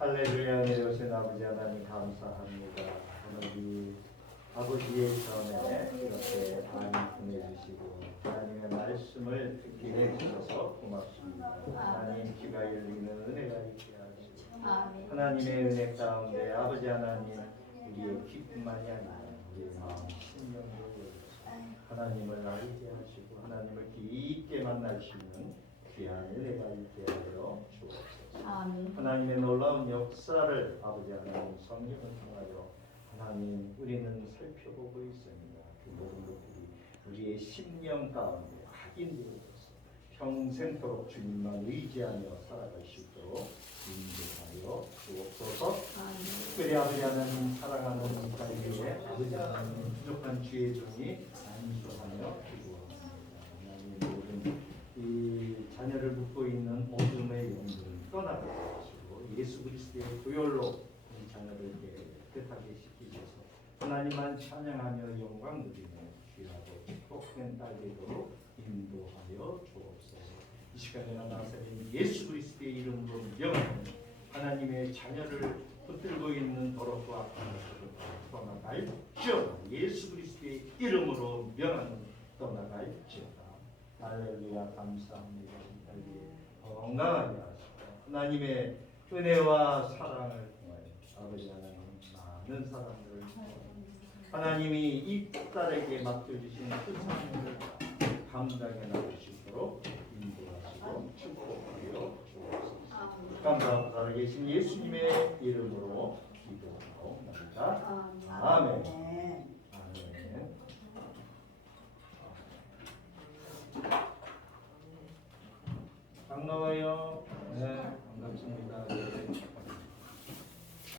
할렐루야 내려오신 아버지 하나님 감사합니다. 오늘 아버지의 전에 이렇게 많이 보내주시고 하나님의 말씀을 듣게 해주셔서 고맙습니다. 하나님 귀가 열리는 은혜가 있게 하시고. 하나님의 은혜 가운데 아버지 하나님 우리의 기쁨만이 아니라 우리의 마음 심령도 하나님을 알게 하시고 하나님을 깊게 만날 수 있는 귀한 은혜가 있게 하여 주옵소서. 아멘. 하나님의 놀라운 역사를 아버지 하나님 성경을 통하여 하나님 우리는 살펴보고 있습니다. 그 모든 것들이 우리의 심령 가운데 확인되어져서 평생토록 주님만 의지하며 살아갈 수 있도록 인도하여 주옵소서. 특별히 아버지 하나님 사랑하는 자에게 아버지 하나님 부족한 주의 종이 안수하며 기도합니다. 하나님 모든 이 묻고 있는 어둠의 영들을 떠나게 하시고 예수 그리스도의 보혈로 이 자녀를 깨끗하게 씻기셔서 하나님만 찬양하며 영광 누리며 귀하고 복된 딸 되도록 인도하여 주옵소서. 이 시간에는 나사렛 예수 그리스도의 이름으로 명하는 하나님의 자녀를 붙들고 있는 더럽고 악한 것을 떠나갈지어다 예수 그리스도의 이름으로 명하는 떠나갈지어다 할렐루야 감사합니다 건강하게 하시고 하나님의 은혜와 사랑을 통하여 아버지 하나님 많은 사람들을 하나님이 이 딸에게 맡겨주신 큰 사명을 감당해 있도록 인도하시고 축복하여 주옵소서. 감사하고 살아계신 예수님의 이름으로 기도하옵나이다. 아멘. 아멘. 네.